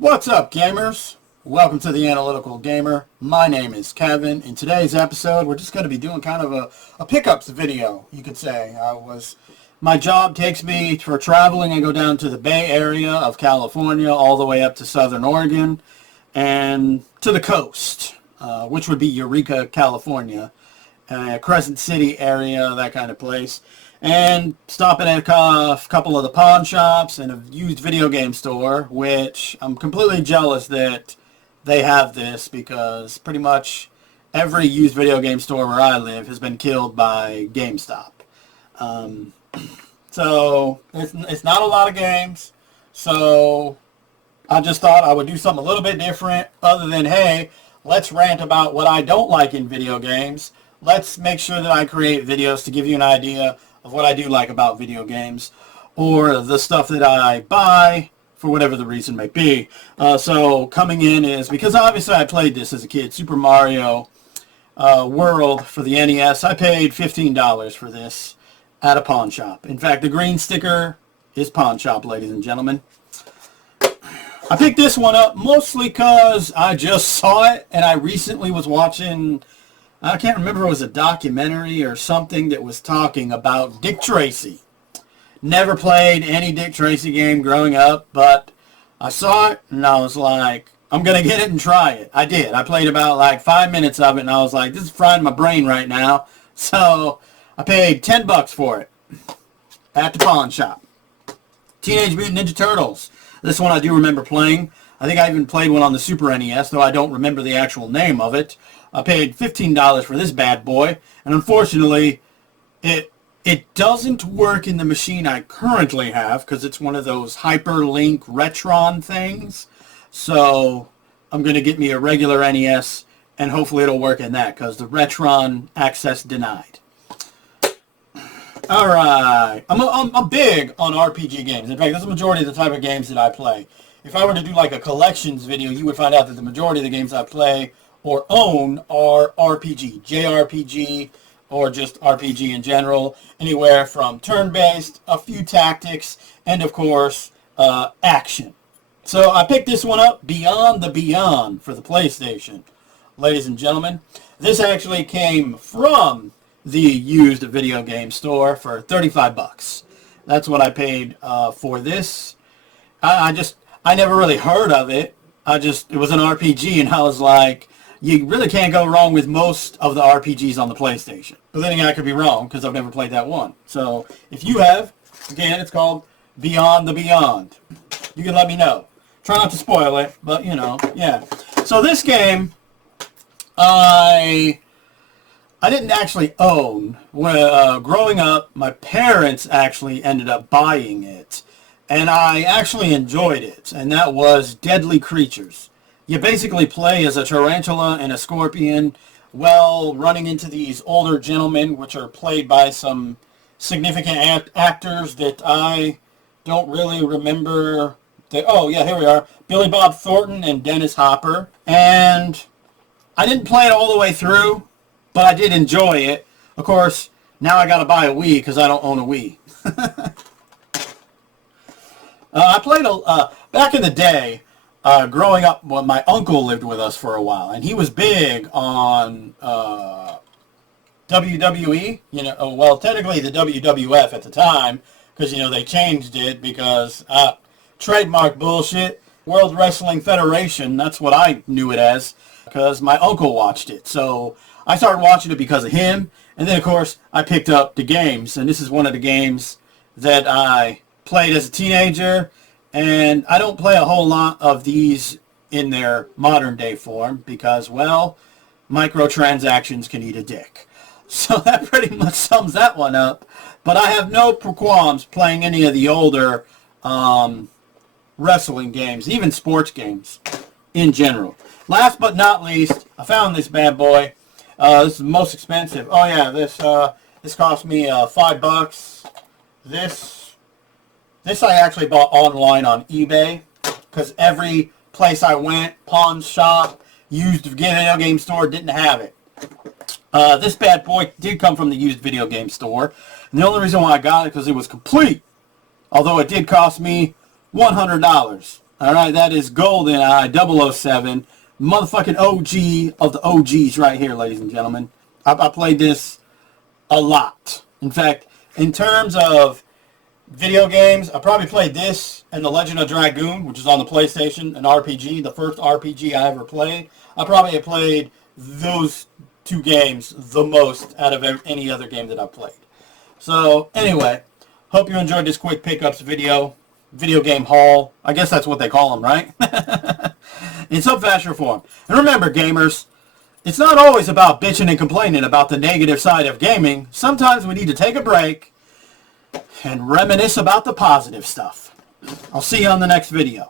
What's up, gamers? Welcome to the Analytical Gamer. My name is Kevin. In today's episode, we're just going to be doing kind of a pickups video, you could say. My job takes me for traveling. I go down to the Bay Area of California, all the way up to Southern Oregon, and to the coast, which would be Eureka, California, Crescent City area, that kind of place. And stopping at a couple of the pawn shops and a used video game store, which I'm completely jealous that they have this, because pretty much every used video game store where I live has been killed by GameStop. So it's not a lot of games, so I just thought I would do something a little bit different other than, hey, let's rant about what I don't like in video games. Let's make sure that I create videos to give you an idea of what I do like about video games, or the stuff that I buy for whatever the reason may be. So coming in is, because obviously I played this as a kid, Super Mario World for the NES. I paid $15 for this at a pawn shop. In fact, the green sticker is pawn shop, ladies and gentlemen. I picked this one up mostly because I just saw it, and I recently was watching, I can't remember if it was a documentary or something that was talking about Dick Tracy. Never played any Dick Tracy game growing up, but I saw it and I was like, I'm going to get it and try it. I did. I played about like 5 minutes of it and I was like, this is frying my brain right now. So I paid $10 for it at the pawn shop. Teenage Mutant Ninja Turtles. This one I do remember playing. I think I even played one on the Super NES, though I don't remember the actual name of it. I paid $15 for this bad boy, and unfortunately, it doesn't work in the machine I currently have, because it's one of those Hyperlink Retron things. So I'm going to get me a regular NES, and hopefully it'll work in that, because the Retron access denied. Alright, I'm big on RPG games. In fact, that's the majority of the type of games that I play. If I were to do like a collections video, you would find out that the majority of the games I play or own are RPG, JRPG, or just RPG in general. Anywhere from turn-based, a few tactics, and of course, action. So I picked this one up, Beyond the Beyond, for the PlayStation. Ladies and gentlemen, this actually came from the used video game store for 35 bucks. That's what I paid for this. I never really heard of it. It was an RPG, and I was like, you really can't go wrong with most of the RPGs on the PlayStation. But then again, I could be wrong, because I've never played that one. So, if you have, again, it's called Beyond the Beyond. You can let me know. Try not to spoil it, but, you know, yeah. So this game, I didn't actually own. Growing up, my parents actually ended up buying it. And I actually enjoyed it, and that was Deadly Creatures. You basically play as a tarantula and a scorpion, running into these older gentlemen, which are played by some significant actors that I don't really remember. Oh, yeah, here we are. Billy Bob Thornton and Dennis Hopper. And I didn't play it all the way through, but I did enjoy it. Of course, now I got to buy a Wii because I don't own a Wii. I played back in the day, growing up. Well, my uncle lived with us for a while, and he was big on WWE. You know, well, technically the WWF at the time, because you know they changed it because trademark bullshit. World Wrestling Federation. That's what I knew it as, because my uncle watched it. So I started watching it because of him, and then of course I picked up the games, and this is one of the games that I played as a teenager, and I don't play a whole lot of these in their modern day form because, well, microtransactions can eat a dick. So that pretty much sums that one up. But I have no qualms playing any of the older wrestling games, even sports games in general. Last but not least, I found this bad boy. This is the most expensive. Oh yeah, this cost me $5. This I actually bought online on eBay, because every place I went, pawn shop, used video game store, didn't have it. This bad boy did come from the used video game store, and the only reason why I got it because it was complete. Although it did cost me $100. All right, that is GoldenEye 007, motherfucking OG of the OGs right here, ladies and gentlemen. I played this a lot. In fact, in terms of video games, I probably played this and The Legend of Dragoon, which is on the PlayStation, an RPG, the first RPG I ever played. I probably have played those two games the most out of any other game that I've played. So, anyway, hope you enjoyed this quick pickups video game haul. I guess that's what they call them, right? In some fashion or form. And remember, gamers, it's not always about bitching and complaining about the negative side of gaming. Sometimes we need to take a break and reminisce about the positive stuff. I'll see you on the next video.